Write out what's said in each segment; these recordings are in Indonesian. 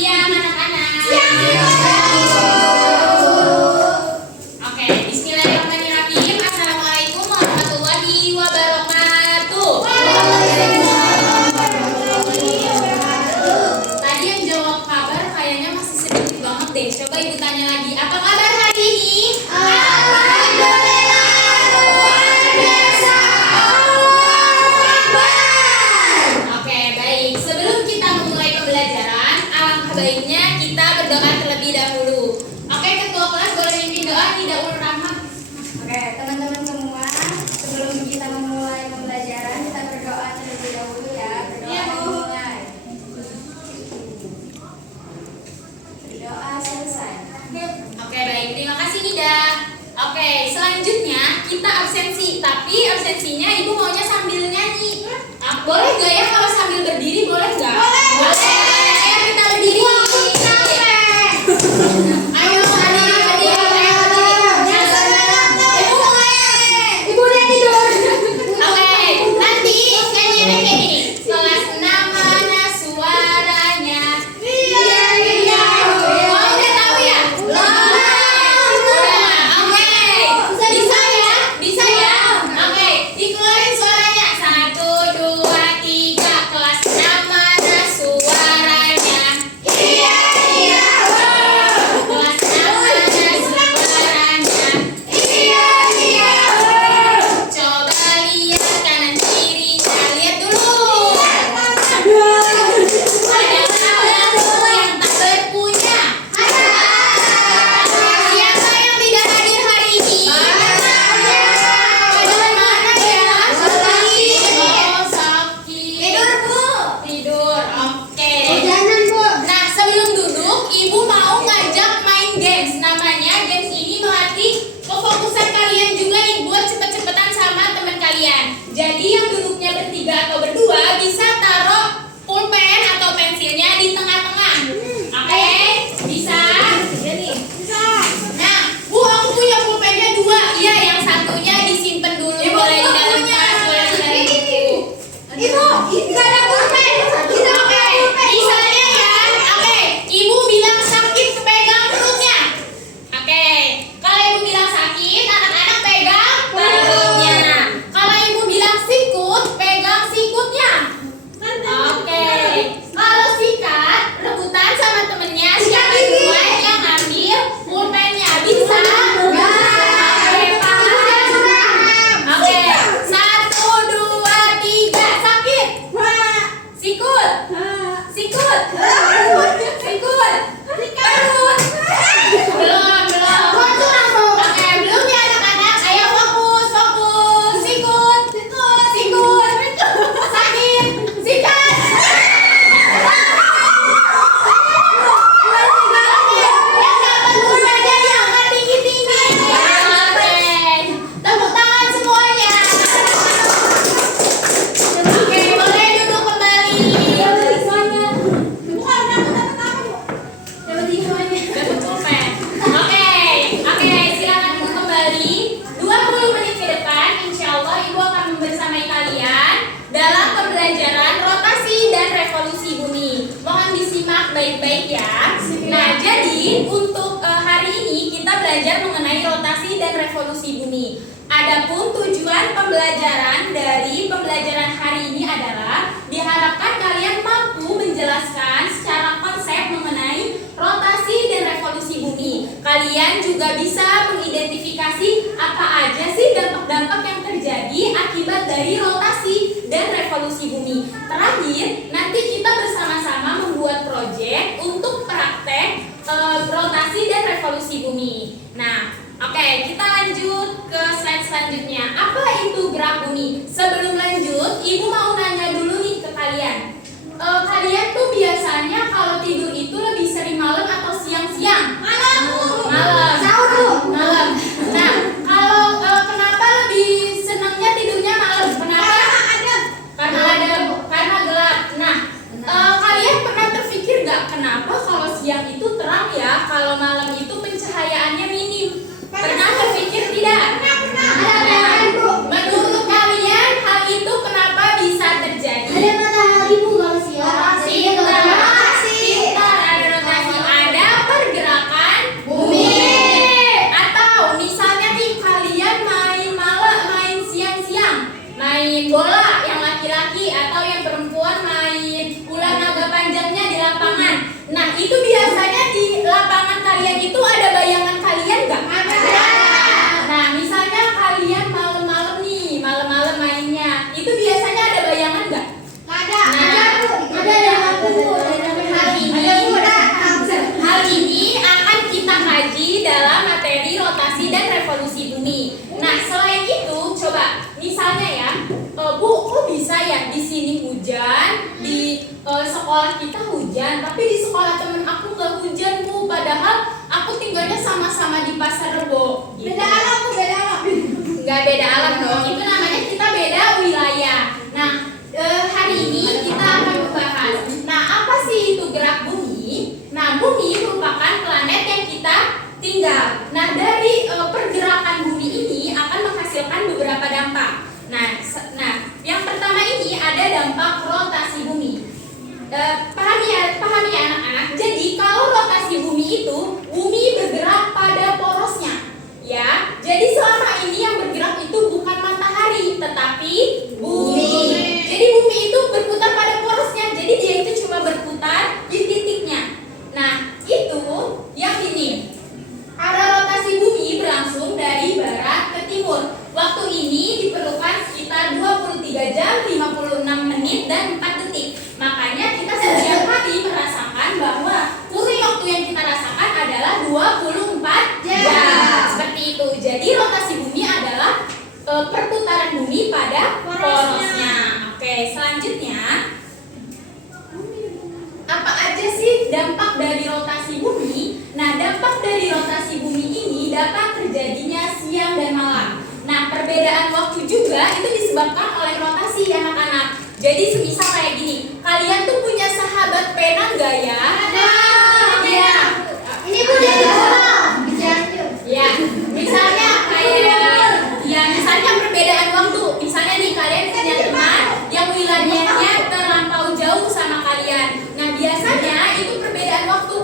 siang anak-anak. Oke, bismillahirrahmanirrahim. Assalamualaikum warahmatullahi wabarakatuh. Tadi yang jawab kabar kayaknya masih sedikit banget deh. Coba ibu tanya lagi. Apa kabar hari ini? Baiknya kita berdoa terlebih dahulu. Oke, ketua kelas boleh mimpin doa tidak ulur rahmat. Oke, teman-teman semua, sebelum kita memulai pembelajaran kita berdoa terlebih dahulu ya. Berdoa dimulai. Berdoa selesai. Oke, baik. Terima kasih Nida. Oke, selanjutnya kita absensi. Tapi absensinya ibu maunya sambil nyanyi. Boleh gak ya kalau sambil berdiri? Boleh gak? Boleh. Jadi yang duduknya bertiga atau berdua bisa taruh pulpen atau pensilnya di tengah-tengah. Oke? Bisa? Bisa. Nah, Bu, aku punya pulpennya 2. Iya, yang satunya disimpan dulu. Boleh di dalam tas, boleh di dalam buku. Ibu, nggak ada pulpen. Oke, misalnya ya. Oke, Ibu bilang sakit, pegang perutnya. Oke, kalau Ibu bilang sakit, anak-anak pegang perutnya. Sikut, pegang sikutnya. Oke. Kalau sikat, rebutan sama temennya. Siapa duluan yang ngambil pulpennya? Bisa? Oke. 1, 2, 3. Sakit. Sikut. Sikut. Sikut. Perut. Belum. Oke, belum ya anak-anak. Ayo fokus. Sikut. Sakit. Sikat. Yang dapat pulpennya diangkat tinggi-tinggi. Oke. Tepuk tangan semuanya. Oke, boleh duduk kembali. Bukan dapat apa? Dapat semuanya. Dapat pulpen. Oke, silakan duduk kembali. 20 menit ke depan, insya Allah Ibu akan membersamai kalian dalam pembelajaran rotasi dan revolusi bumi. Mohon disimak baik-baik ya. Nah, jadi untuk hari ini kita belajar mengenai rotasi dan revolusi bumi. Adapun tujuan pembelajaran dari pembelajaran hari ini adalah diharapkan kalian mampu menjelaskan secara konsep mengenai rotasi dan revolusi bumi. Kalian juga bisa mengidentifikasi apa aja sih dampak-dampak yang terjadi akibat dari rotasi dan revolusi bumi. Terakhir, nanti kita bersama-sama membuat proyek untuk praktek rotasi dan revolusi bumi. Nah, oke, kita lanjut ke slide selanjutnya. Apa itu gerak bumi? Sebelum lanjut, Ibu mau nanya dulu nih ke kalian. Kalian tuh biasanya kalau tidur itu lebih sering malam atau siang-siang? Malam. Malam. Nah, kalau kenapa lebih senangnya tidurnya malam? Kenapa? Karena gelap. Nah, kalian pernah terpikir gak kenapa kalau siang itu terang ya, kalau malam itu pencahayaannya minim? Pernah terpikir tidak? Pernah. Menurut kalian hal itu sekolah kita hujan, tapi di sekolah temen aku nggak hujan Bu. Padahal aku tinggalnya sama-sama di Pasar Rebo. Gitu. Beda alam Bu, beda alam. Nggak beda alam dong, itu namanya kita beda wilayah. Nah, hari ini kita akan membahas, nah apa sih itu gerak bumi? Nah, bumi merupakan planet yang kita tinggal. Nah, dari pergerakan bumi ini akan menghasilkan beberapa dampak. Nah, yang pertama ini ada dampak rotasi bumi. Pahami ya anak-anak. Jadi kalau rotasi bumi itu, bumi bergerak pada porosnya. Ya, jadi selama ini yang bergerak itu bukan matahari, tetapi bumi. Jadi bumi itu berputar pada porosnya. Jadi dia itu cuma berputar di titiknya. Nah, itu yang ini. Arah rotasi bumi berlangsung dari barat ke timur. Waktu ini diperlukan sekitar 23 jam, 56 menit, dan 4 detik. Makanya kita setiap hari merasakan bahwa kurun waktu yang kita rasakan adalah 24 jam. Seperti itu. Jadi rotasi bumi adalah perputaran bumi pada porosnya. Oke, selanjutnya apa aja sih dampak dari rotasi bumi? Nah, dampak dari rotasi bumi ini dapat terjadinya siang dan malam. Nah, perbedaan waktu juga itu disebabkan oleh rotasi anak-anak. Jadi semisal kayak gini, kalian tuh punya sahabat pena nggak ya? Ada. Ya. Ini Bu dari sekolah. Ya, misalnya kayak, ya misalnya perbedaan waktu. Misalnya nih kalian punya teman yang wilayahnya terlampau jauh sama kalian. Nah, biasanya itu perbedaan waktu.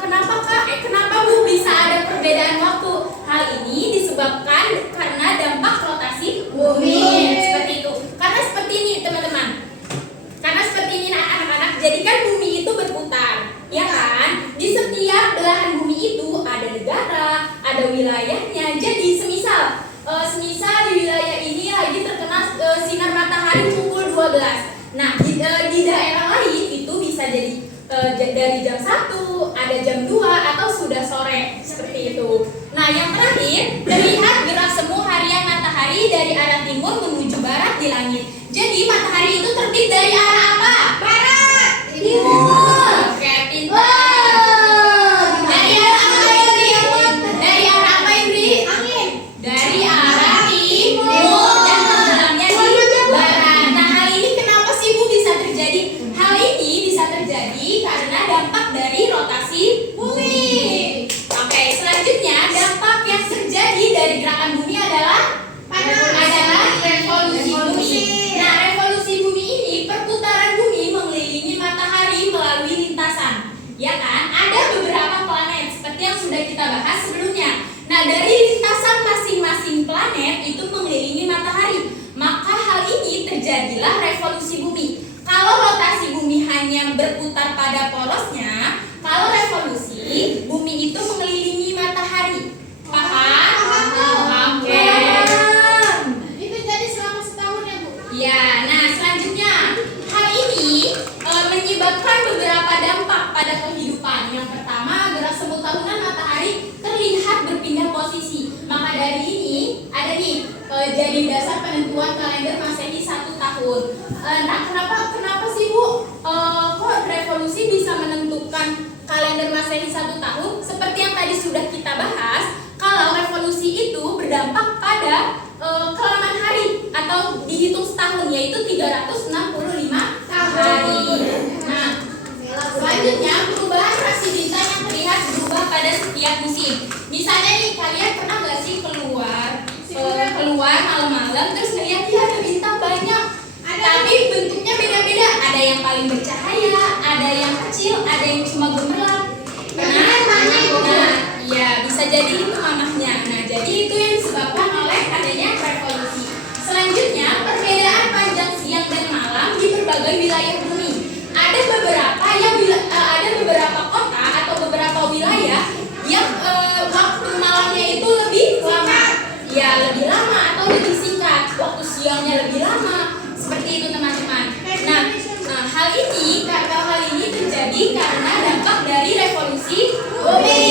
Kenapa Kak? Kenapa Bu bisa ada perbedaan waktu? Hal ini disebabkan karena dampak rotasi bumi. Seperti itu. Karena seperti ini teman-teman. Karena seperti ini anak-anak. Jadi kan bumi itu berputar, ya kan? Di setiap belahan bumi itu ada negara, ada wilayahnya. Jadi semisal di wilayah ini lagi terkena sinar matahari pukul 12. Nah, di daerah lain itu bisa jadi dari jam 1, ada jam 2, atau sudah sore. Seperti itu. Nah, yang terakhir, terlihat gerak semu harian matahari dari arah timur menuju barat di langit. Jadi matahari itu terbit dari arah apa? Barat. Timur. Oke, pintar. Dari arah apa Indri? Dari arah apa Indri? Angin. Dari arah timur dan tenggelamnya di barat. Nah, hal ini kenapa sih Bu bisa terjadi? Hal ini bisa terjadi karena dampak dari rotasi bumi. Oke, selanjutnya dampak yang terjadi dari gerakan bumi adalah revolusi bumi. Nah, revolusi bumi ini perputaran bumi mengelilingi matahari melalui lintasan. Ya kan? Ada beberapa planet seperti yang sudah kita bahas sebelumnya. Nah, dari lintasan masing-masing planet itu mengelilingi matahari. Maka hal ini terjadilah revolusi bumi. Kalau rotasi bumi hanya berputar pada porosnya, kalau revolusi bumi itu mengelilingi matahari. Paham? Oke. Itu jadi selama setahun ya Bu? Ya, nah selanjutnya hal ini menyebabkan beberapa dampak pada kehidupan. Yang pertama, gerak semu tahunan matahari terlihat berpindah posisi. Maka dari ini ada nih jadi dasar penentuan kalender Masehi 1 tahun. Nah, kenapa sih Bu? Kok revolusi bisa menentukan kalender Masehi 1 tahun? Seperti yang tadi sudah kita bahas, kalau revolusi itu berdampak pada kelamaan hari atau dihitung setahun, yaitu 365 hari. Nah, selanjutnya perubahan rasi bintang yang terlihat berubah pada setiap musim. Misalnya nih, kalian pernah nggak sih keluar malam-malam terus ngeliat ada bintang banyak, tapi bentuknya beda-beda. Ada yang paling bercahaya, ada yang kecil, ada yang cuma gemerlap. Iya, bisa jadi itu mamahnya. Nah, jadi itu yang disebabkan oleh adanya revolusi. Selanjutnya, perbedaan panjang siang dan malam di berbagai wilayah bumi. Ada beberapa kota atau beberapa wilayah yang waktu malamnya itu lebih lama. Ya, lebih lama atau lebih singkat. Waktu siangnya lebih lama. Seperti itu teman-teman. Nah, hal ini terjadi karena dampak dari revolusi bumi.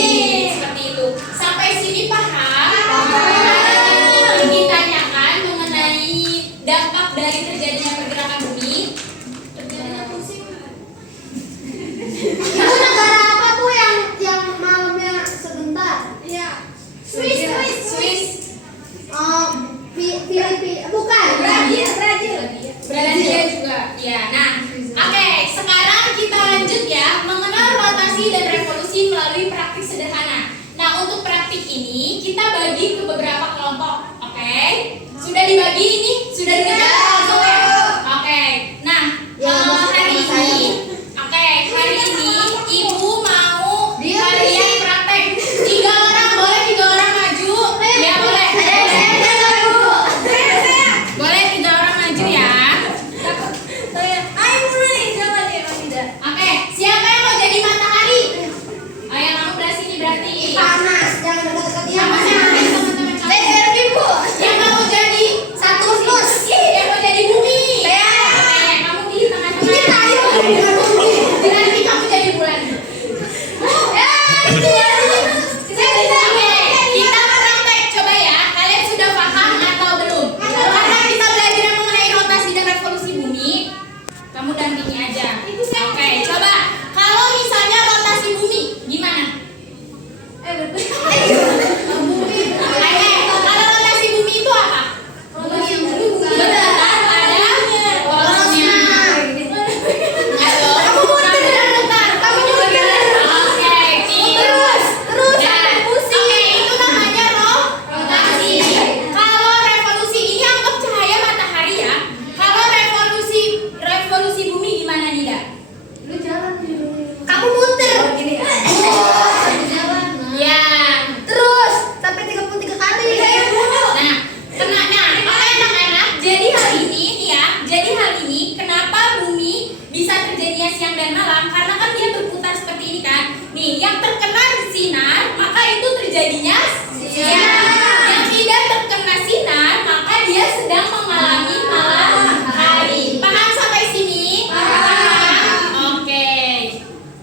Seperti itu. Sampai sini paham? Yang ditanyakan mengenai dampak dari terjadinya pergerakan bumi. dibagi ini, sudah dikerjakan langsung ya. Oke. Nah, hari ini, hari ini ibu mau kalian praktek. 3 orang boleh, 3 orang maju. Ya boleh. Boleh 3 orang maju ya. Oke, siapa yang mau jadi matahari? Oh, yang kamu belah sini berarti. Sama teman-teman kamu. Yang mau jadi Saturnus. Yang mau jadi bumi. Oke, kamu pilih teman-teman. Berarti kamu jadi bulan. Kita praktek, coba ya. Kalian sudah paham atau belum? Karena kita belajar mengenai rotasi dan revolusi bumi. Kamu dampingi aja. Oke, coba. Kalau misalnya rotasi bumi, gimana? Kalau rotasi bumi itu apa? Benar, ada porosnya. Halo, kamu juga benar. Oke, terus. Oke, itu namanya rotasi. Kalau revolusi ini anggap cahaya matahari ya. Kalau revolusi bumi gimana Nida? Kamu muter. Ya. Terus sampai 33 kali. Nah, oke anak-anak, jadi hal ini nih ya, kenapa bumi bisa terjadinya siang dan malam? Karena kan dia berputar seperti ini kan. Nih, yang terkena sinar, maka itu terjadinya siang. Yang tidak terkena sinar, maka dia sedang mengalami malam hari. Paham sampai sini? Paham. Oke.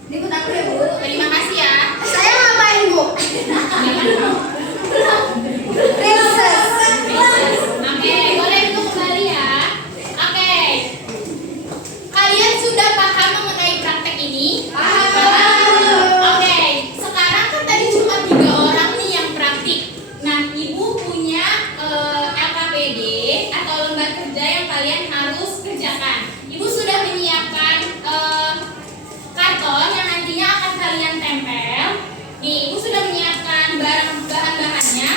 Ikut aku ya, Bu. Terima kasih ya. Saya ngapain, Bu? Princess. Oke, boleh untuk kembali ya. Oke. Kalian sudah paham mengenai praktek ini? Oke, sekarang kan tadi cuma 3 orang nih yang praktik. Nah, ibu punya LKPD atau lembar kerja yang kalian harus kerjakan. Ibu sudah menyiapkan karton yang nantinya akan kalian tempel. Nih, ibu sudah menyiapkan bahan-bahannya.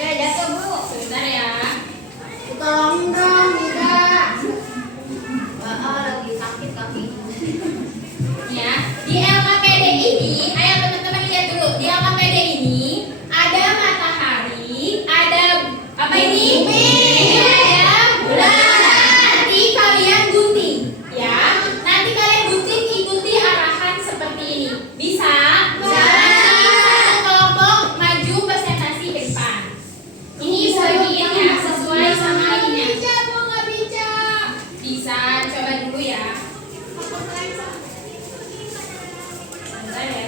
Jatuh, Bu. Sebentar ya. Tolong dong, Nida. Lagi sakit kaki. Ya, di LKPD ini, ayo teman-teman lihat dulu. Di LKPD ini ada matahari, ada apa ini? Bumi. Ada bulan. Nanti kalian gunting, ya. Nanti kalian gunting ikuti arahan seperti ini. Bisa? Satu kelompok maju presentasi ke depan. Ini bagian ya sesuai sama ininya. Bisa, coba dulu ya. Bentar ya.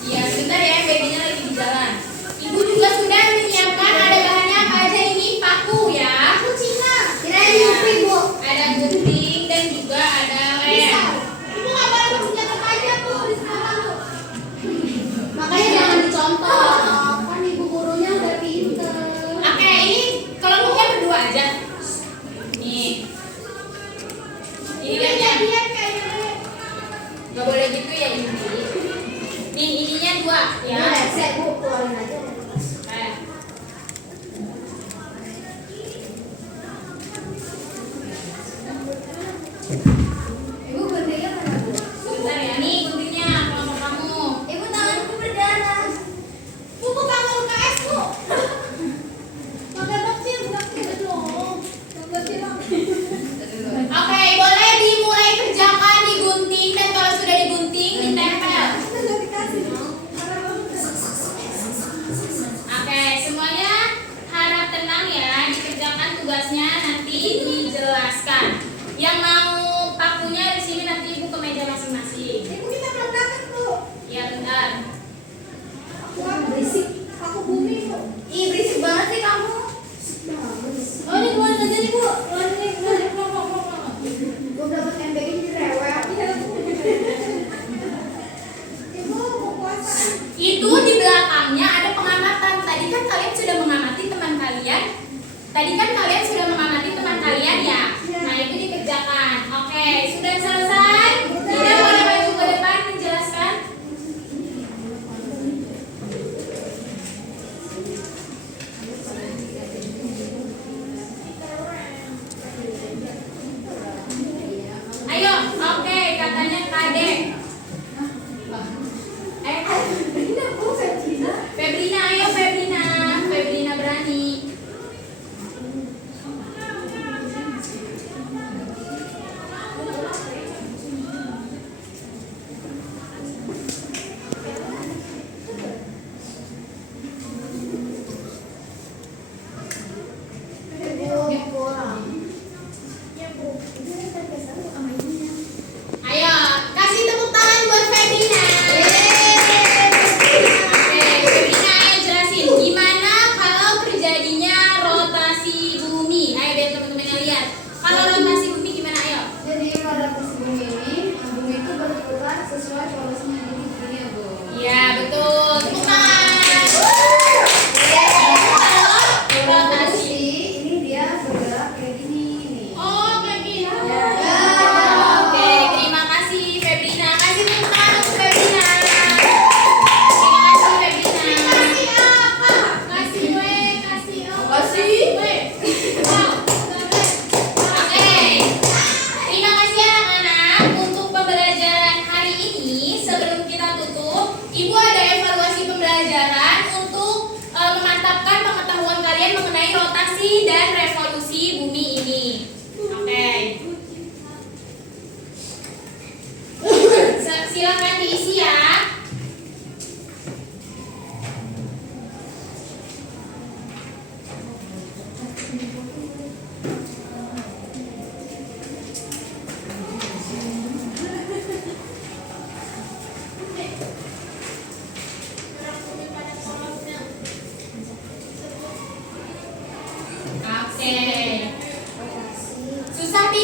Iya, sebentar ya, babynya lagi di jalan. Ibu juga sudah menyiapkan, ada bahannya apa aja ini? Paku ya. Kirain Yupi, Bu. Ada gunting dan juga ada lem. Ibu nggak boleh bersenjata tajam, Bu. Di sekolah, Bu. Makanya jangan dicontoh. Kan ibu gurunya udah pinter. Oke, ini kelompoknya berdua aja. Nih. Ini lemnya. Gak boleh gitu ya ini. Nih, ininya 2 ya. Set, Bu. Keluarin aja. Kayak. Ibu guntingnya mana, Bu? Sebentar ya, nih guntingnya kelompok kamu. Ibu tanganku berdarah. Buku kamu UKS, Bu. Pakai kecil dong. Oke, boleh dimulai kerjakan, digunting, dan kalau sudah digunting, ditempel. Oke, semuanya harap tenang ya, dikerjakan tugasnya, nanti dijelaskan. Yang mau pakunya di sini nanti ibu ke meja masing-masing. Ibu kita belum dapat, Bu. Ya bentar. Aku berisik. Aku bumi, Bu. Ih, berisik banget sih kamu. Oh ini keluar aja nih bu. Keluar. Gue dapat MBG jadi rewel. Ibu mau puasa. Itu di belakangnya ada pengamatan. Tadi kan kalian sudah mengamati teman kalian ya. Nah itu dikerjakan.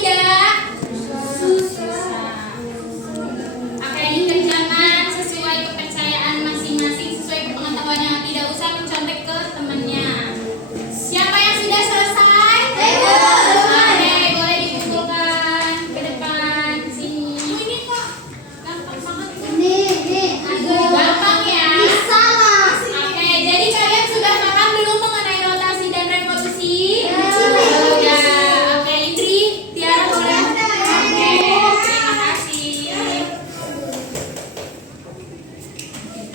tidak? Susah. Oke, ini kerjakan sesuai kepercayaan masing-masing, sesuai pengetahuan yang tidak usah mencontek ke temannya. Siapa yang sudah selesai? Oke, boleh dikumpulkan ke depan sini. Ini kok gampang banget. Nih, aduh. Gampang ya. Bisa lah. Oke, jadi kalian sudah paham belum mengenai rotasi dan revolusi? Sudah. Sudah. Oke, Indri, Tiara boleh. Oke, terima kasih.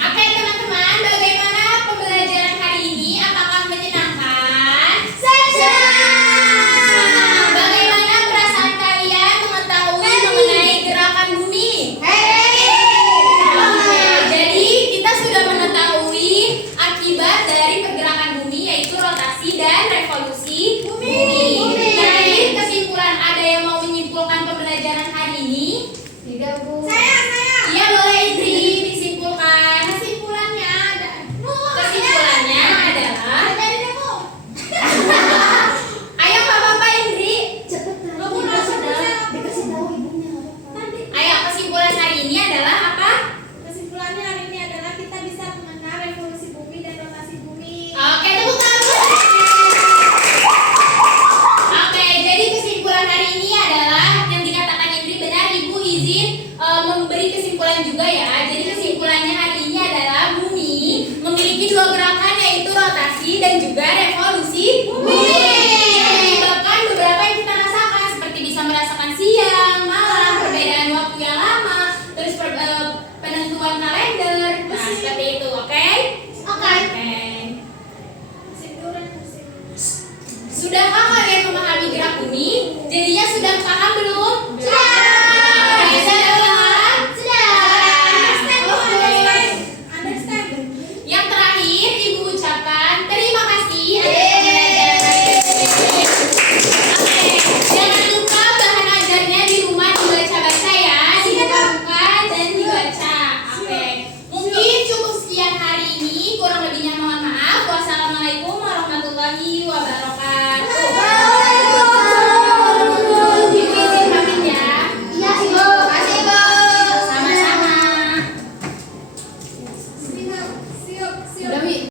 Oke, teman-teman, bagaimana pembelajaran hari ini? Apakah menyenangkan? Bagaimana perasaan kalian mengetahui mengenai gerakan bumi? Oke, jadi kita sudah mengetahui akibat dari pergerakan bumi, yaitu rotasi dan revolusi bumi. Baik, kesimpulan, ada yang mau menyimpulkan pembelajaran hari ini? Tidak, Bu. Iya, boleh Indri disimpulkan. Kesimpulannya adalah ayo Pak Bapak Indri. Cepetan. Kamu Dikasih tahu ibunya. Ayo, kesimpulan hari ini adalah apa? Kesimpulannya hari ini adalah kita bisa mengenal revolusi bumi dan rotasi bumi. Oke, tepuk tangan. Oke, jadi kesimpulan hari ini adalah yang dikatakan Indri benar. Ibu izin memberi kesimpulan juga ya. Jadi kesimpulannya hari ini adalah bumi memiliki dua gerakan, yaitu rotasi dan juga revolusi bumi. Yang menyebabkan beberapa yang kita rasakan, seperti bisa merasakan siang, malam, perbedaan waktu yang lama, terus penentuan kalender. Nah, seperti itu, oke? Oke. Kesimpulan musim. Sudahkah kalian memahami gerak bumi? Jadinya sudah paham belum? Sudah.